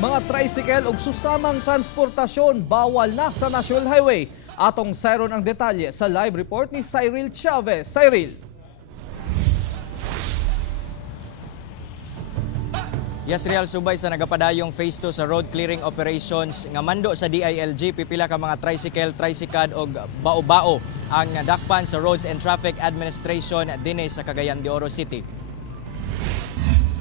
Mga tricycle ug susamang transportasyon bawal na sa National Highway. Atong sayron ang detalye sa live report ni Cyril Chavez. Cyril. Yes, Real, subay sa nagapadayong phase 2 sa road clearing operations nga mando sa DILG, pipila ka mga tricycle, tricycad o bao-bao ang nadakpan sa Roads and Traffic Administration dinhi sa Cagayan de Oro City.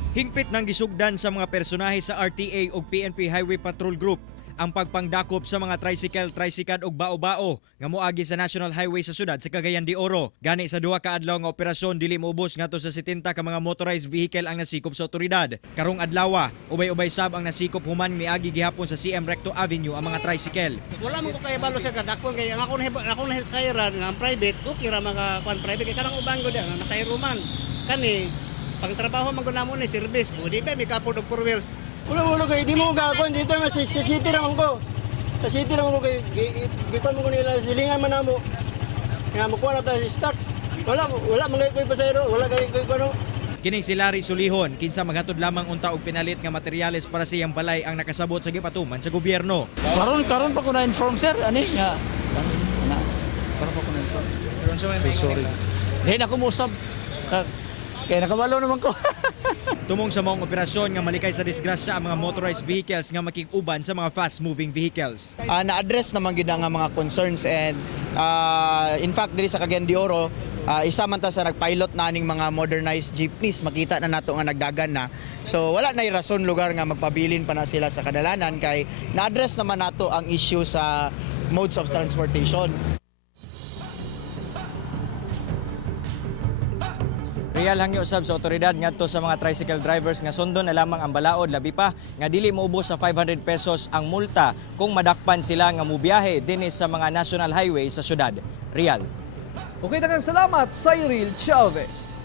Hingpit ng gisugdan sa mga personahe sa RTA o PNP Highway Patrol Group ang pagpangdakop sa mga tricycle, tricycad o bao-bao nga moagi sa National Highway sa syudad sa Cagayan de Oro. Gani sa duha ka adlaw nga operasyon dili moubos ngadto sa 70 ka mga motorized vehicle ang nasikop sa otoridad. Karong adlaw, ubay-ubay sab ang nasikop human miagi gihapon sa CM Recto Avenue ang mga tricycle. Wala mo ko kay balo sa kadakpon kay ang ako na sayran nga private okay ra mga kwan private kay kanang uban ko nga masayro man. Kani pang trabaho man gud namo ni service. O di ba may kapod og 4 wheels. Wala kay di mo gagawin dito nga sa city naman ko. Sa city naman ko kay gikon mo ko nila silingan man namo. Nga mo kuha na ta stocks. Wala mga koy pasayro, wala kay koy kuno. Kining si Larry Sulihon, kinsa maghatod lamang unta og pinalit nga materyales para sa iyang balay ang nakasabot sa gipatuman sa gobyerno. Karon pa ko na-inform sir, ani nga. Karon pa ko na-inform. Sorry. Dahil na kumusab. Kaya nakabalo naman ko. Tumong sa maong operasyon nga malikay sa disgrasya ang mga motorized vehicles nga makig-uban sa mga fast-moving vehicles. Na-address naman gid ang mga concerns and in fact diri sa Cagayan de Oro isa man ta sa nagpilot na aning mga modernized jeepneys, makita na nato nga nagdagan na. So wala na rason lugar nga magpabilin pa na sila sa kadalanan kay na-address naman nato ang issue sa modes of transportation. Real hangyo usab sa otoridad ngadto sa mga tricycle drivers nga sundon na lamang ang balaod, labi pa nga dili moubos sa 500 pesos ang multa kung madakpan sila nga mobiyahe dinhi sa mga national highway sa syudad. Real. Okay, daghang salamat, Cyril Chavez.